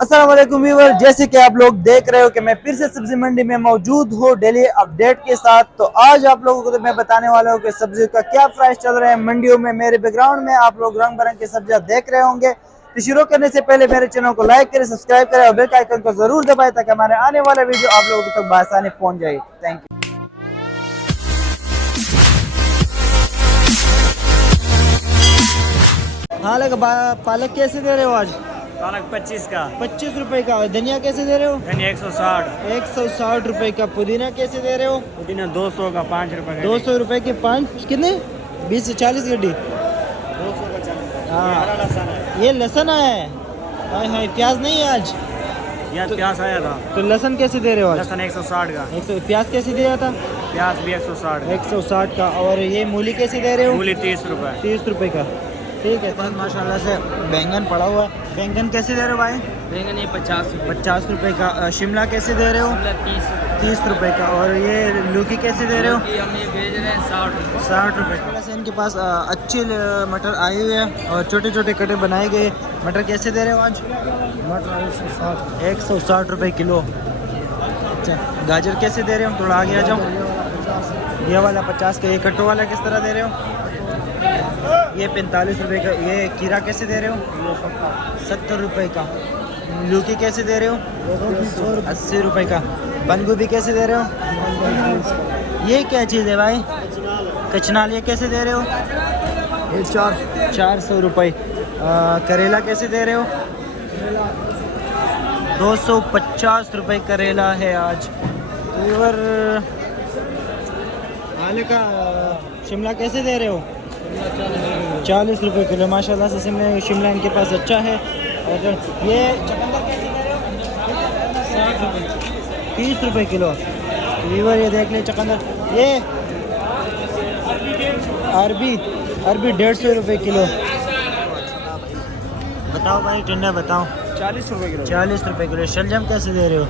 अस्सलाम वालेकुम व्यूअर, जैसे कि आप लोग देख रहे हो कि मैं फिर से सब्जी मंडी में मौजूद हूँ डेली अपडेट के साथ। तो आज आप लोगों को तो मैं बताने वाला हूँ कि सब्जी का क्या प्राइस चल रहा है मंडियों में। मेरे बैकग्राउंड में आप लोग रंग बिरंग की सब्जियां देख रहे होंगे। तो शुरू करने से पहले मेरे चैनल को लाइक करें, सब्सक्राइब करें और बेल आइकन को जरूर दबाएं ताकि हमारे आने वाला वीडियो आप लोगों तक बआसानी पहुंच जाए। Thank you. हाँ लगा, पालक कैसे दे रहे हो आज? पालक 25 का। 25 रुपए का। धनिया कैसे दे रहे हो? धनिया 160। 160 रुपए का। पुदीना कैसे दे रहे हो? पुदीना 200 का 5 रुपए का। 200 रुपए के 5 कितने? 20 से 40 गड्डी। 200 का 40। हाँ हरा लहसुन है। ये लहसुन आया है। हाय हाय, प्याज नहीं है आज? यार प्याज आया था। तो लहसुन कैसे दे रहे हो आज? लहसुन 160 का। 100। प्याज कैसे दिया था? प्याज भी 160। 160 का। और ये मूली कैसे दे रहे हो? मूली 30 रुपए। 30 रुपए का। ठीक है। बस माशाल्लाह से बैंगन पड़ा हुआ है। बैंगन कैसे दे रहे हो भाई? बैंगन ये 50 रुपए। 50 रुपए का। शिमला कैसे दे रहे हो? 30 रुपए का। और ये लौकी कैसे दे रहे हो? हम ये भेज रहे हैं 60 रुपए। 60 रुपए का। से इनके पास अच्छे मटर आए हुए हैं और छोटे छोटे कटे बनाए गए। मटर कैसे दे रहे हो आज? मटर 160। 160 रुपए किलो। अच्छा, गाजर कैसे दे रहे हो? थोड़ा आगे आ जाओ। ये वाला 50 का। ये कट्टो वाला किस तरह दे रहे हो? ये 45 रुपए का। ये खीरा कैसे दे रहे हो? 70 रुपए का। लौकी कैसे दे रहे हो? 80 रुपए का। बंद गोभी कैसे दे रहे हो? ये क्या चीज़ है भाई? कचनाल। ये कैसे दे रहे हो? ये 400 रुपये। करेला कैसे दे रहे हो? 250 रुपये करेला है आज। और आलू का शिमला कैसे दे रहे हो? 40 रुपये किलो। माशाल्लाह से शिमला इनके पास अच्छा है। और ये चुकंदर कैसे दे रहे हो? 60 रुपये। 30 रुपये किलो। लीवर ये देख ले चुकंदर। ये अरबी 150 रुपये किलो। बताओ भाई, टिंडा बताओ। 40 रुपए किलो। 40 रुपये किलो। शलजम कैसे दे रहे हो?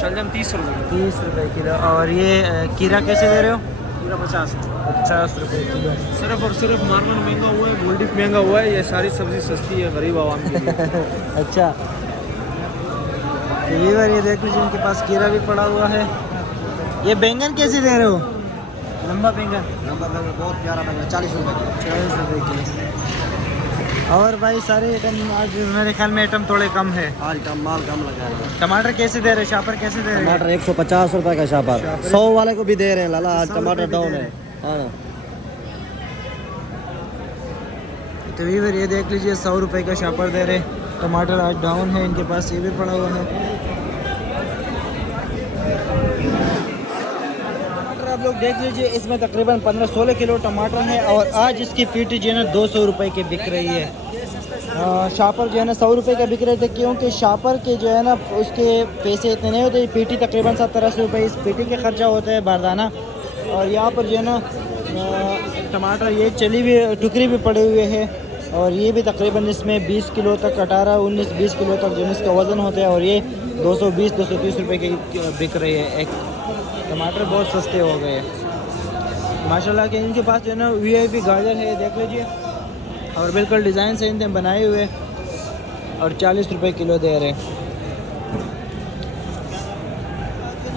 शलजम 30 रुपए किलो। 30 रुपये किलो। और ये खीरा कैसे दे रहे हो? पूरा 50। 50 रुपये किलो। सिर्फ और सिर्फ मार्बल महंगा हुआ है, गोल्डिफ महंगा हुआ है। ये सारी सब्जी सस्ती है गरीब आवाम के लिए। अच्छा, तो ये देख लीजिए इनके पास खीरा भी पड़ा हुआ है। ये बैंगन कैसे दे रहे हो? लंबा बैंगन बहुत प्यारा बैंगन 40 रुपए किलो। 40 रुपये किलो। और भाई सारे आइटम आज मेरे ख्याल में आइटम थोड़े कम है। आज कम माल कम लगा है। टमाटर कैसे दे रहे? शापर कैसे दे रहे? टमाटर 150 रुपए का शापर। 100 वाले को भी दे रहे हैं लाला। आज 100 टमाटर रुपए भी डाउन दे है। हाँ। तो ये देख लीजिए 100 रुपये का शापर दे रहे। टमाटर आज डाउन है इनके पास। ये भी पड़ा हुआ है। टमाटर आप लोग देख लीजिए, इसमें तकरीबन 15-16 किलो टमाटर है। और आज इसकी पीटी जो है ना 200 रुपये की बिक रही है। शापर जो है ना 100 रुपये का बिक रहे थे, क्योंकि शापर के जो है ना उसके पैसे इतने नहीं होते। पीटी तकरीबन 70-80 रुपये इस पीटी के खर्चा होता है बारदाना। और यहाँ पर जो है ना टमाटर ये चली हुई टुकड़ी भी पड़े हुए हैं। और ये भी तकरीबन इसमें 20 किलो तक 18-19-20 किलो तक जो इसका वज़न होता है। और ये 220-230 रुपये की बिक रही है। एक टमाटर बहुत सस्ते हो गए हैं माशाल्लाह के। इनके पास जो है ना VIP गाजर है, देख लीजिए। और बिल्कुल डिज़ाइन से इनके बनाए हुए। और 40 रुपये किलो दे रहे हैं।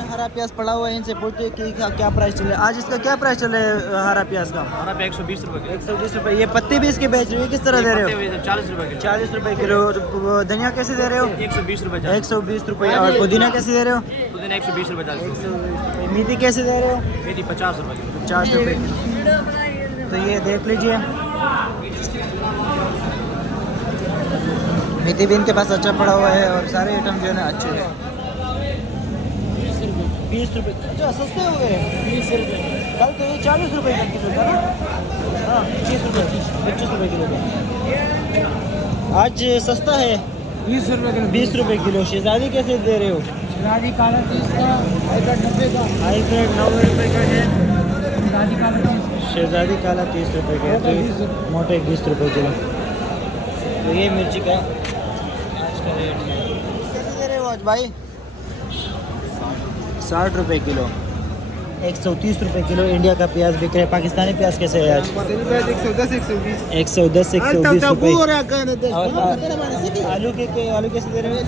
हरा प्याज पड़ा हुआ है, इनसे पूछते हैं कि क्या प्राइस चल रहा है आज। इसका क्या प्राइस चल रहा है हरा प्याज का? हरा पे 120 रुपए। 120 रुपये। ये पत्ती भी इसके बेच रहे हो, किस तरह दे रहे हो? 40 रुपए किलो। 40 रुपये किलो। धनिया कैसे दे रहे हो? 120 रुपए। 120 रुपये। और पुदीना कैसे दे रहे हो? पुदीना 120 रुपए 40। मेथी कैसे दे रहे हो? मेथी 50 रुपए किलो। 50 रुपये किलो। तो ये देख लीजिए, मेथी भी इनके पास अच्छा पड़ा हुआ है। और सारे आइटम जो है ना अच्छे हैं। 20 रुपये। अच्छा, सस्ते हो गए। 20 रुपये। कल तो ये 40 रुपये का किलो था ना? हाँ, 25 रुपये 25 रुपये किलो का। आज सस्ता है 20 रुपए किलो। 20 रुपये किलो। शहजादी कैसे दे रहे हो? शहजादी काला 30 का, हाईब्रिड 90 का। हाईब्रिड 90 रुपये का है। शहजादी काला 30। शहजादी काला 30 रुपये का है। मोटे 20 रुपये किलो। तो ये मिर्ची का आज का रेट है। कैसे दे रहे हो आज भाई? 60 रुपये किलो। 130 रुपये किलो इंडिया का प्याज बिक रहा है। पाकिस्तानी प्याज कैसे है आज? 110 120 रुपये। और आलू कैसे दे रहे हैं?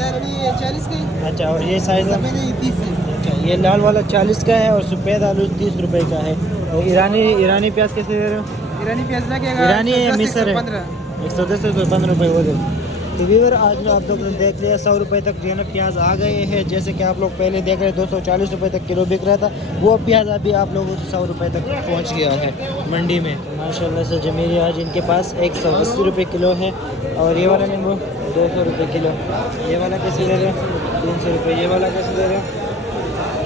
40 के। अच्छा, और ये साइज मैंने 30 है। अच्छा, ये लाल वाला 40 का है और सफ़ेद आलू 30 रुपये का है। और ईरानी प्याज कैसे दे रहे हो? ईरानी प्याज लगेगा। ईरानी है, मिसर है। 110 110 15 रुपये वो दे। तो व्यूअर आज जो आप लोगों ने देख लिया 100 रुपये तक जो है ना प्याज आ गए हैं। जैसे कि आप लोग पहले देख रहे 240 रुपये तक किलो बिक रहा था, वो प्याज अभी आप लोगों को 100 रुपये तक पहुंच गया है मंडी में। माशाल्लाह से जमीरी आज इनके पास 180 रुपये किलो है। और ये वाला नींबू 200 रुपये किलो। ये वाला कैसे दे रहे हैं? 300 रुपये। ये वाला कैसे दे रहे हैं?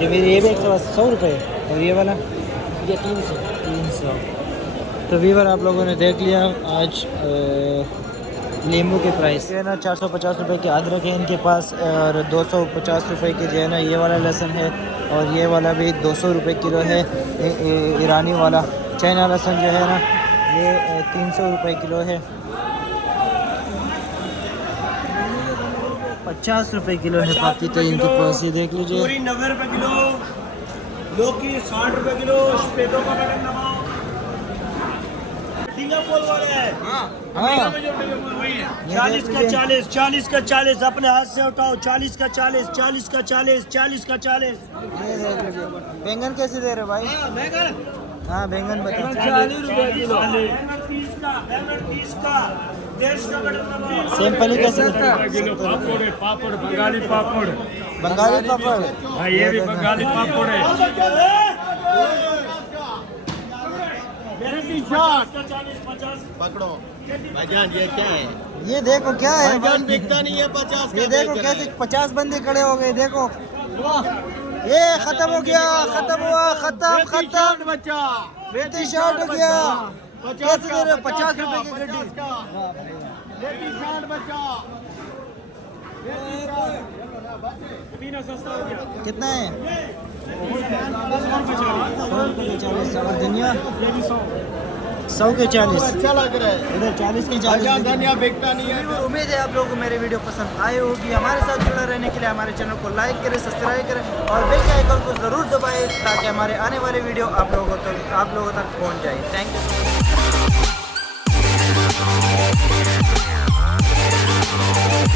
जमीरी ये भी 100 रुपये। और ये वाला ये 300। तो व्यूअर आप लोगों ने देख लिया आज नींबू के प्राइस है ना 450 रुपये के अदरक है इनके पास, और 250 रुपये के जो है ना ये वाला लहसुन है। और ये वाला भी 200 रुपये किलो है। ईरानी वाला चाइना लहसुन जो है ना ये 300 रुपये किलो है। 50 रुपये किलो है बाकी तो इनके पास। ये देख लीजिए 90 रुपये किलो, लौकी 60 रुपये किलो, सफेदों का बटन दबाओ। सिंगापुर वाले हैं। हाँ 40 का 40, 40 का 40, अपने हाथ से उठाओ। 40 का 40, 40 का 40, 40 का 40। ये देख लीजिए। बैंगन कैसे दे रहे हो भाई? हाँ बैंगन बताओ। 40 रुपये किलो। 30 का, 30 का, 150 का बटन दबाओ। सिंपली कैसे देते हो? किलो पापड़, बंगाली पापड़। बंगाली पापड़। हाँ ये भी बंगाली पापड़ है। पकड़ो भाईजान, ये क्या है? ये देखो क्या है भाईजान बिकता नहीं है 50 ये देखो कैसे 50 बंदे खड़े हो गए। देखो ये खत्म हो गया, खत्म हुआ, खत्म बच्चा बेटी शॉर्ट हो गया। कैसे दे रहे हो? 50 रुपए की गड्डी। कितना है? 100 रुपये के 40। और धनिया 100 के 40। अच्छा लग रहा है। इधर 40 के 40। भाईजान धनिया बिकता नहीं है। उम्मीद है आप लोगों को मेरे वीडियो पसंद आए होगी। हमारे साथ जुड़े रहने के लिए हमारे चैनल को लाइक करें, सब्सक्राइब करें और बेल के आइकन को ज़रूर दबाएं ताकि हमारे आने वाले वीडियो आप लोगों तक पहुंच जाए। Thank you so much.